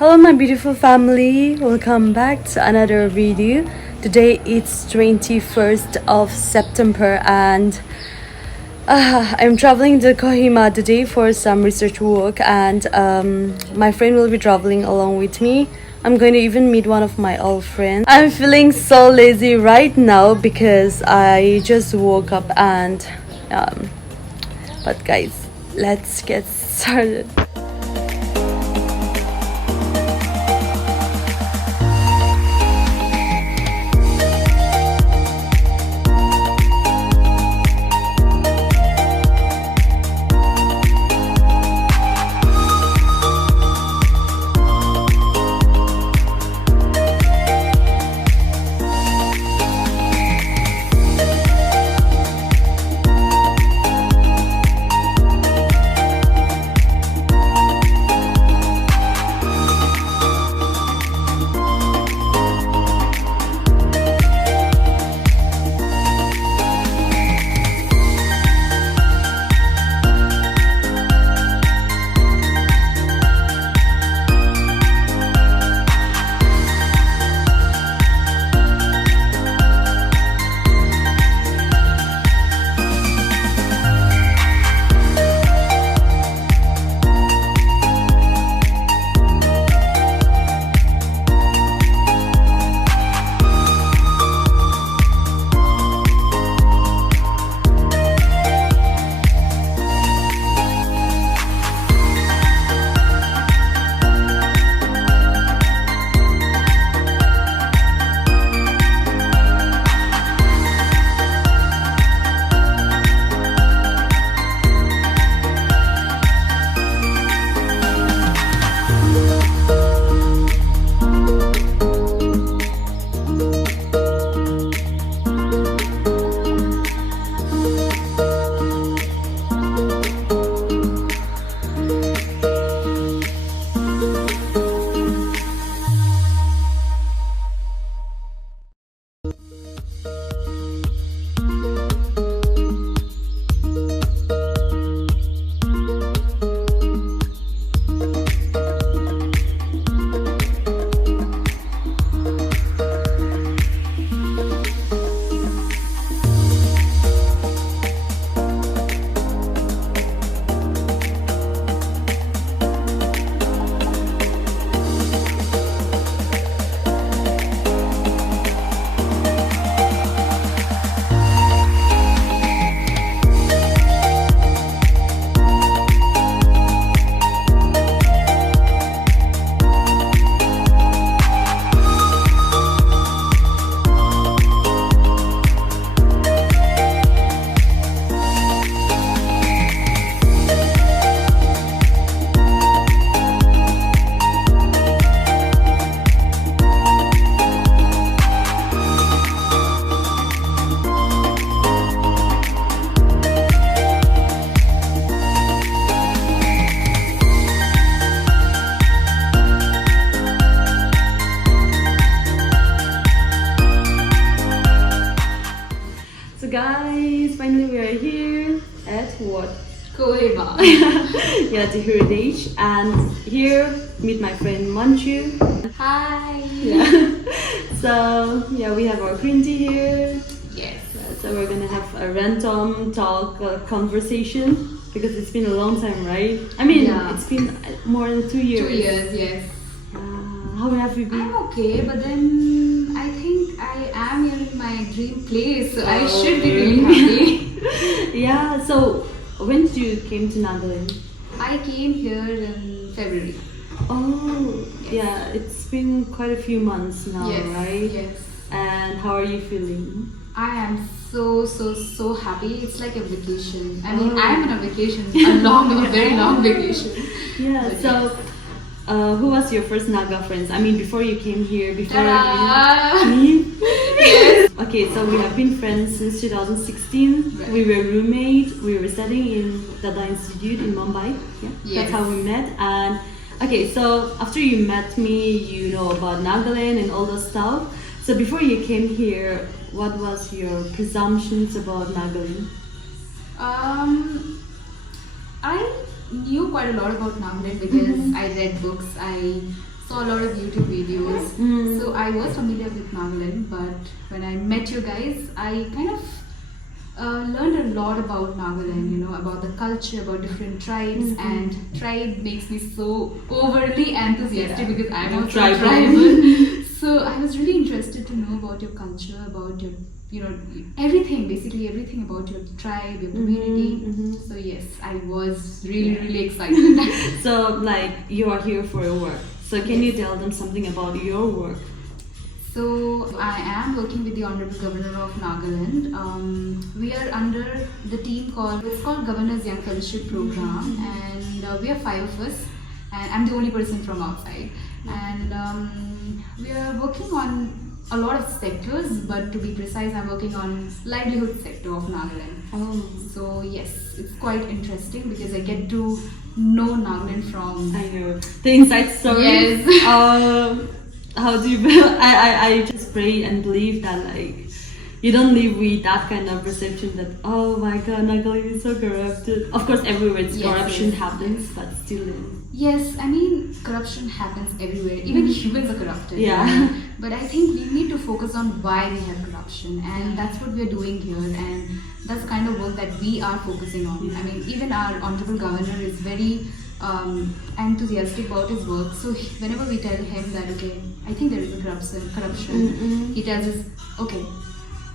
Hello my beautiful family, welcome back to another video. Today it's 21st of September and I'm traveling to Kohima today for some research work and my friend will be traveling along with me. I'm going to even meet one of my old friends. I'm feeling so lazy right now because I just woke up and but guys, let's get started. Guys, finally we are here at what? Kohima. Yeah, the heritage, and here meet my friend Manju. Hi. Yeah. So yeah, we have our Krinty here. Yes. So we're gonna have a random talk conversation because it's been a long time, right? I mean, Yeah. it's been more than 2 years. 2 years, yes. How have you been? I'm okay, but then I think I am here in my dream place, so I should be really happy. Yeah. So when did you came to Nagaland? I came here in February. Oh, Yes. yeah. It's been quite a few months now, Yes, right? yes. And how are you feeling? I am so happy. It's like a vacation. I mean, Oh. I'm on a vacation, a very long vacation. Yeah. But So, yes. who was your first Naga friends? I mean, before you came here, before Ta-da! me. Yes. Okay, so we have been friends since 2016. Right. We were roommates. We were studying in Dada Institute in Mumbai. Yeah, Yes. that's how we met. And okay, so after you met me, you know about Nagaland and all the stuff. So before you came here, what was your presumptions about Nagaland? I knew quite a lot about Nagaland because I read books, I saw a lot of YouTube videos. So I was familiar with Nagaland, but when I met you guys, I kind of learned a lot about Nagaland, about the culture, about different tribes, and tribe makes me so overly enthusiastic because I'm also tribal. So I was really interested to know about your culture, about your, everything, basically everything about your tribe, your community. So yes, I was really excited. So like you are here for your work. So can you tell them something about your work? So I am working with the Honorable Governor of Nagaland. We are under the team called Governor's Young Fellowship Program, and we are 5 of us, and I'm the only person from outside. And we are working on a lot of sectors, but to be precise, I'm working on livelihood sector of Nagaland. So yes, it's quite interesting because I get to know Nagaland from the inside story. Yes. How do you feel? I just pray and believe that like you don't live with that kind of perception that oh my god, Nagaland is so corrupted. Of course everywhere corruption happens, but still yes, I mean corruption happens everywhere. Even humans are corrupted. Yeah. But I think we need to focus on why we have corruption, and that's what we're doing here, and that's the kind of work that we are focusing on. I mean, even our honorable governor is very enthusiastic about his work. So whenever we tell him that okay, I think there is a corruption, he tells us okay,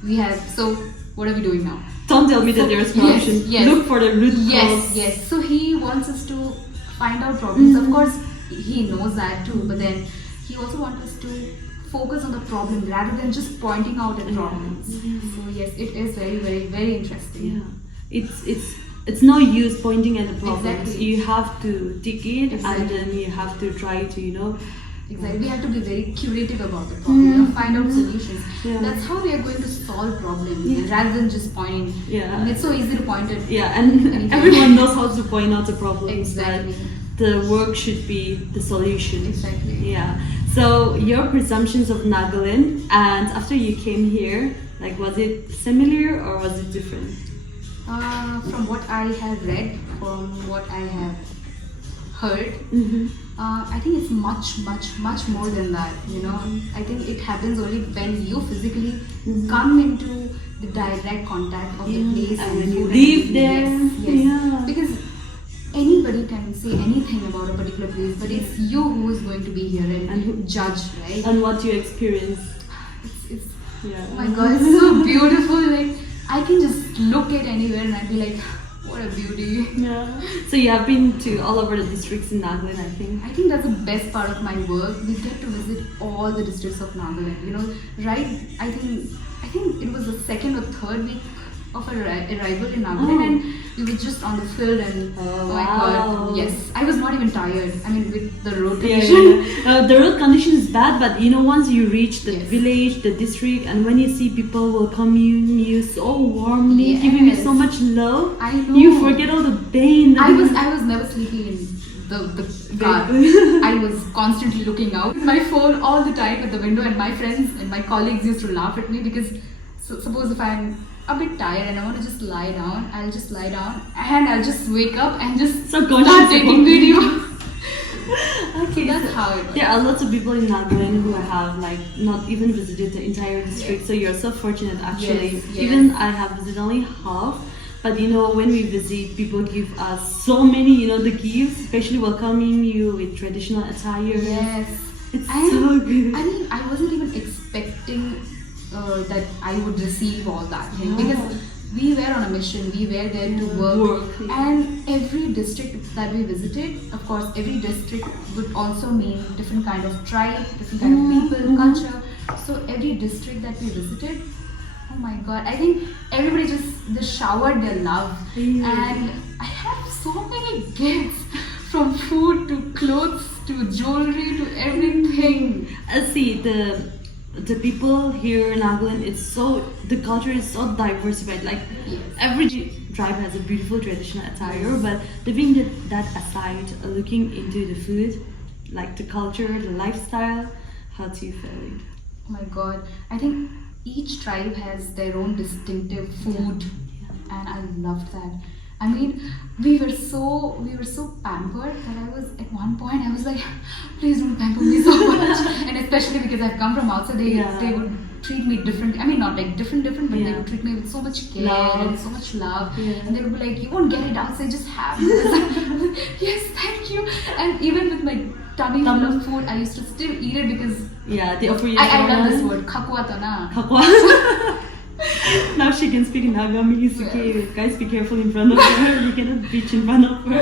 we have. So what are we doing now? Don't tell me that there is corruption. Yes. Look for the root cause. Yes. So he wants us to find out problems. Of course, he knows that too, but then he also wants us to focus on the problem rather than just pointing out at problems. So yes, it is very interesting. Yeah, it's no use pointing at the problems. Exactly. You have to dig it, and then you have to try to Exactly. We have to be very curative about the problem, find out solutions. That's how we are going to solve problems rather than just pointing. And it's so easy to point at. And everyone knows how to point out the problems. Exactly. But the work should be the solution. Exactly. Yeah. So your presumptions of Nagaland, and after you came here, like was it similar or was it different? From what I have read, from what I have heard, I think it's much more than that. I think it happens only when you physically come into the direct contact of the place and when you leave there. Yes. Because anybody can say anything about a particular place, but it's you who is going to be here and judge, right? And what you experience. It's oh my god, it's so beautiful. Like I can just look at anywhere and I'd be like, what a beauty. Yeah. So you have been to all over the districts in Nagaland, I think. I think that's the best part of my work. We get to visit all the districts of Nagaland. Right? I think it was the second or third week of our arrival in Nagaland, and we were just on the field, and oh my god, yes, I was not even tired. I mean, with the road condition. The road condition is bad, but once you reach the village, the district, and when you see people welcoming you so warmly, giving you so much love, I know. You forget all the pain. I was never sleeping in the car. I was constantly looking out with my phone all the time at the window, and my friends and my colleagues used to laugh at me because suppose if I'm a bit tired and I want to just lie down, I'll just lie down and I'll just wake up and just start taking video. Okay, that's how it works. There are lots of people in Nagaland who have not even visited the entire district, so you're so fortunate actually. Yes. Even I have visited only half, but when we visit, people give us so many the gifts, especially welcoming you with traditional attire. Yes, it's so good. I mean, I wasn't even expecting that I would receive all that thing because we were on a mission, we were there to work. And every district that we visited, of course every district would also mean different kind of tribe, different kind of people, culture. So every district that we visited, oh my god, I think everybody they showered their love. And I have so many gifts from food to clothes to jewelry to everything. See, the people here in Nagaland, the culture is so diversified. Every tribe has a beautiful traditional attire, but leaving that aside, looking into the food, the culture, the lifestyle, how do you feel it? Oh my god, I think each tribe has their own distinctive food, and I loved that. I mean, we were so pampered that I was at one point I was like, please don't pamper me so much. And especially because I've come from outside, they would treat me different. I mean, not like different, but they would treat me with so much care and so much love. And they would be like, you won't get it outside, just have this. Yes, thank you. And even with my tummy full of food, I used to still eat it because they offer you. I love this word, kakwa ta na. Kakwa. Now she can speak in Nagamese. Okay, guys, be careful in front of her. You cannot bitch in front of her.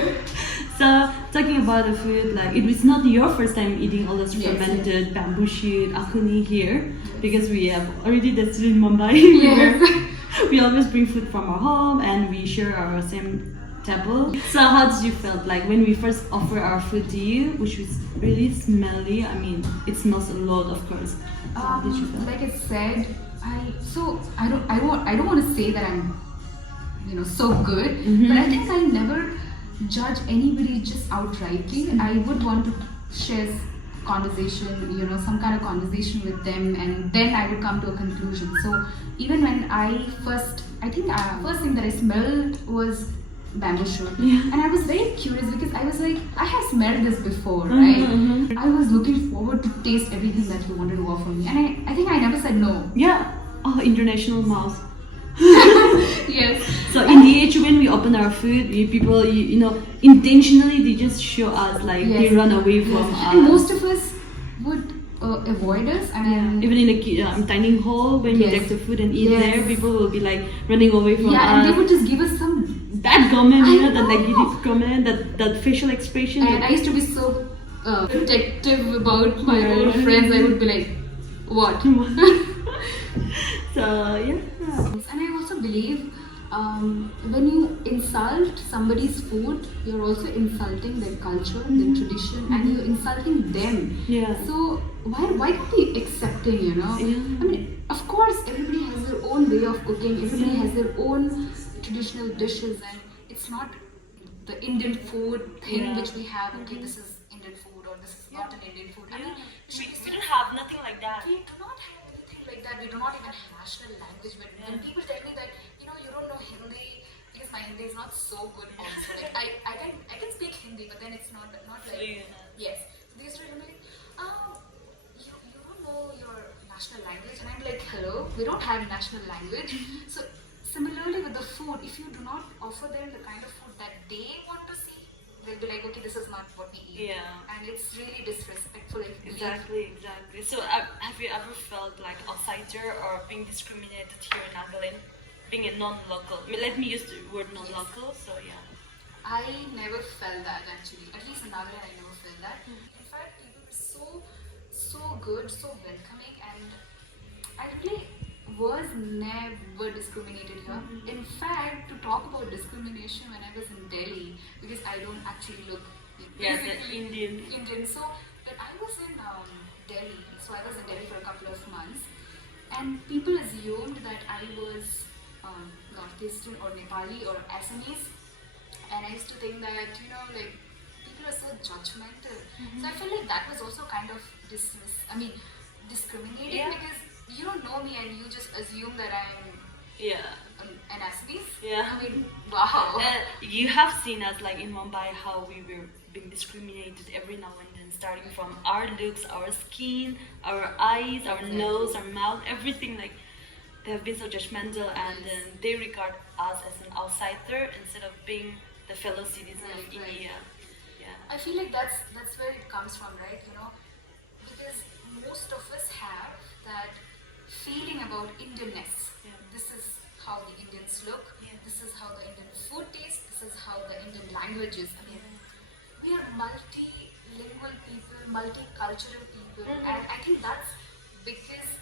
So, talking about the food, like it was not your first time eating all those fermented bamboo shoot akuni here, because we have already tested in Mumbai. We always bring food from our home and we share our same table. So, how did you feel like when we first offered our food to you, which was really smelly? I mean, it smells a lot, of course. So how did you feel? Like I said, I don't want to say that I'm so good, but I think I never judge anybody just outrightly. I would want to share conversation, some kind of conversation with them, and then I would come to a conclusion. So even when I first thing that I smelled was bamboo shoot, and I was very curious because I was like, I have smelled this before, right? I was looking forward to taste everything that you wanted to offer me, and I think I never said no. International mouse. Yes. So in the age when we open our food, people intentionally they just show us like they run away from us. And most of us would avoid us. I mean, even in the dining hall when we take the food and eat there, people will be like running away from us. And they would just give us some bad comment, that negative comment, that facial expression. And I used to be so protective about my old friends. I would be like, what? So and I also believe when you insult somebody's food, you're also insulting their culture, their tradition, and you're insulting them. So why can't be accepting? I mean, of course, everybody has their own way of cooking. Everybody has their own traditional dishes, and it's not the Indian food thing which we have. Okay, this is Indian food, or this is not an Indian food. I mean, we don't have nothing like that. We do not have anything like that. We do not even have national language. But when people tell me that you don't know Hindi, because my Hindi is not so good also. Like I can speak Hindi, but then it's not like yes. They used to tell me, you don't know your national language, and I'm like, hello, we don't have national language. So similarly with the food, if you do not offer them the kind of food that they want to see, they'll be like, okay, this is not what we eat. And it's really disrespectful. Exactly. So have you ever felt like outsider or being discriminated here in Nagaland, being a non-local? Let me use the word non-local. So I never felt that actually. At least in Nagaland, I never felt that. In fact, people were so good, so welcoming, and I really was never discriminated here. In fact, to talk about discrimination when I was in Delhi, because I don't actually look Indian. So when I was in Delhi, so I was in Delhi for a couple of months, and people assumed that I was Northeastern or Nepali or Assamese, and I used to think that like people are so judgmental. So I felt like that was also kind of discriminating because you don't know me and you just assume that I'm an Assamese. I mean, wow. You have seen us like in Mumbai how we were being discriminated every now and then, starting from our looks, our skin, our eyes, our nose, our mouth, everything. Like they have been so judgmental, and then they regard us as an outsider instead of being the fellow citizen of India. I feel like that's where it comes from, right? Because most of us have that feeling about Indianness. This is how the Indians look. This is how the Indian food tastes. This is how the Indian language is. I mean, we are multilingual people, multicultural people, and I think that's because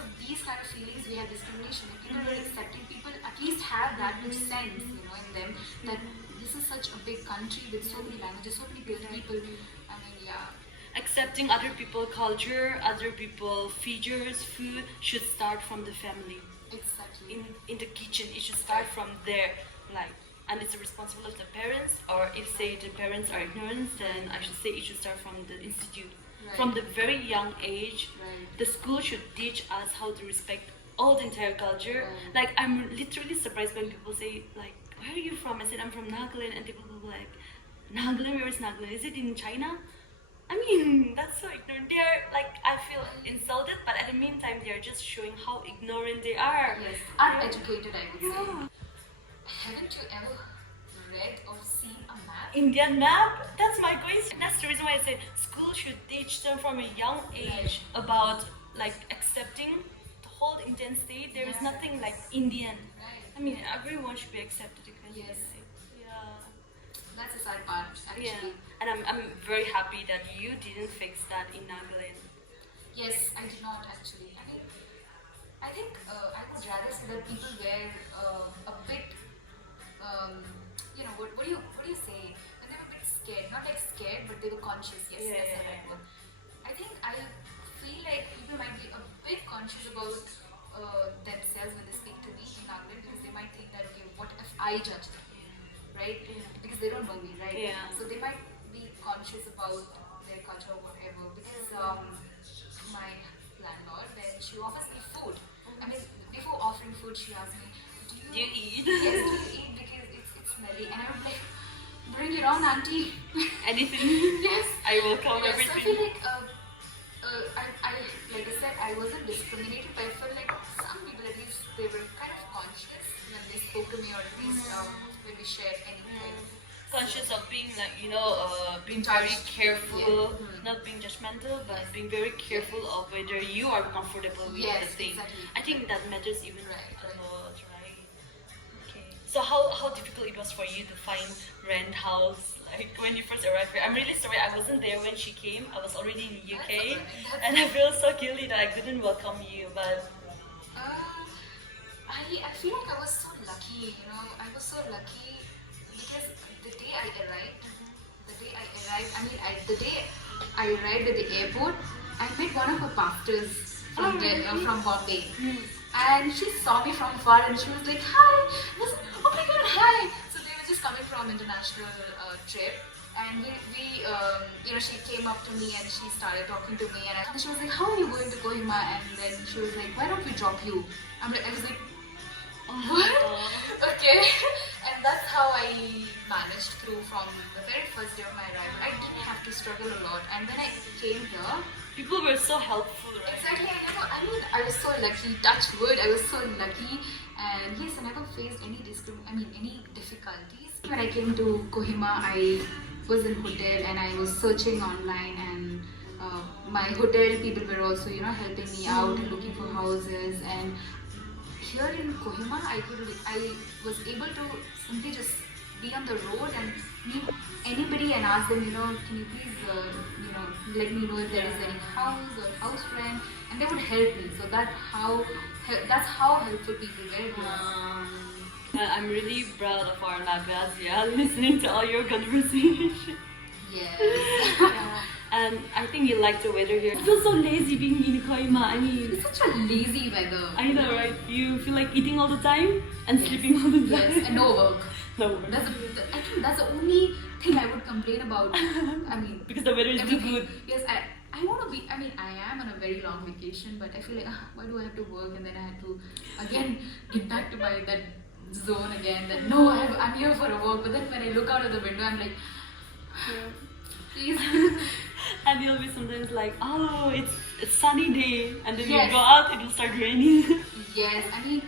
of these kind of feelings we have discrimination. If people are accepting, people at least have that much sense, in them that this is such a big country with so many languages, so many people. I mean, accepting other people's culture, other people's features, food should start from the family. Exactly. In the kitchen, it should start from there. And it's the responsibility of the parents, or if say the parents are ignorant, then I should say it should start from the institute. From the very young age, the school should teach us how to respect all the entire culture. Like I'm literally surprised when people say like, where are you from? I said, I'm from Nagaland. And people were like, Nagaland? Where is Nagaland? Is it in China? I mean, that's so ignorant. They are like, I feel insulted, but at the meantime, they are just showing how ignorant they are. Yes, uneducated, I would say. Haven't you ever read or seen a map? Indian map? That's my question. That's the reason why I said school should teach them from a young age about like accepting the whole Indian state. There is nothing like Indian. Right. I mean, everyone should be accepted equally. Yes. Yeah. That's a sad part, actually. Yeah. And I'm very happy that you didn't fix that in Nagaland. Yes, I did not actually. I think I would rather say that people were a bit, what do you say? When they were a bit scared, not like scared, but they were conscious. Yes, that's the right word. I think I feel like people might be a bit conscious about themselves when they speak to me in Nagaland, because they might think that, okay, what if I judge them, right? Because they don't know me, right? Yeah. So they might be conscious about their culture or whatever. Because my landlord, when she offers me food, I mean, before offering food, she asked me, do you eat? Yes, do you eat? Because it's smelly. And I would like, bring it on, auntie. Anything? Yes. I will come Yes, everything. I feel like, like I said, I wasn't discriminated, but I felt like some people, at least, they were kind of conscious when they spoke to me, or at least when we shared anything. Conscious of being like, being Touched. very careful, Yeah. not being judgmental, but being very careful of whether you are comfortable with Yes, the thing. exactly. I think that matters even Right, a right. lot, right? Okay. So how difficult it was for you to find rent house, like when you first arrived here? I'm really sorry I wasn't there when she came. I was already in the UK, and I feel so guilty that I couldn't welcome you. But I feel like I was so lucky, I was so lucky because the day I arrived, the day I arrived at the airport, I met one of her pastors from from Bombay. And she saw me from far and she was like, hi. I was like, oh my god, hi. So they were just coming from international trip. And she came up to me and she started talking to me. And she was like, how are you going to Kohima? And then she was like, why don't we drop you? I was like, what? Okay. And that's how I managed through from the very first day of my arrival. I didn't have to struggle a lot. And when I came here, people were so helpful, right? exactly, I was so lucky, touch wood, I was so lucky. And yes, I never faced any any difficulties. When I came to Kohima, I was in hotel and I was searching online, and my hotel people were also, helping me out and looking for houses. And here in Kohima, I was able to simply just be on the road and meet anybody and ask them, can you please, let me know if there is any house or house rent, and they would help me. So that's how helpful people were to us. I'm really proud of our Nagas, listening to all your conversation. Yes. Yeah. And I think you like the weather here. I feel so lazy being in Kohima. I mean, It's such a lazy weather. I know, right? You feel like eating all the time and sleeping all the time. Yes, and no work. No work. I think that's the only thing I would complain about. Because the weather is too good. Yes, I want to be, I am on a very long vacation, but I feel like, why do I have to work? And then I have to, again, get back to that zone again. That, no, I'm here for a walk. But then when I look out of the window, I'm like, please. And you'll be sometimes like, oh, it's sunny day. And then Yes. you go out, it will start raining. Yes, I think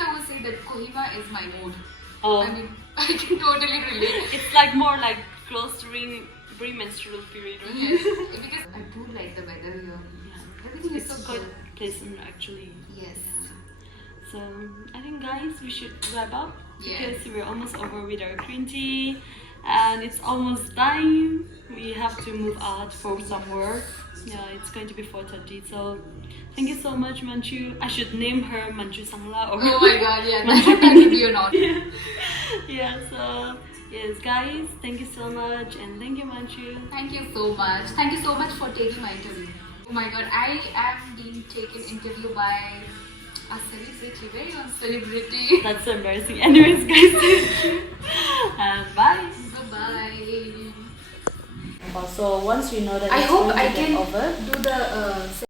I would say that Kohima is my mood. Oh. I can totally relate. It's like more like close to premenstrual period, right? Yes, because I do like the weather here. Everything is It's so quite good. pleasant actually. Yes. So I think guys, we should wrap up Yes. because we're almost over with our green tea and it's almost time. We have to move out for some work. Yeah, it's going to be 4:30. So thank you so much, Manju. I should name her Manju Sangla or Oh my god, yeah, Manju that would be an honor. Yeah, so yes guys, thank you so much and thank you Manju. Thank you so much. Thank you so much for taking my interview. Oh my god, I am being taken interview by a celebrity, very young celebrity. That's so embarrassing. Anyways guys, thank you. And bye. Bye-bye. So once you know that I it's hope going to I get can over, do the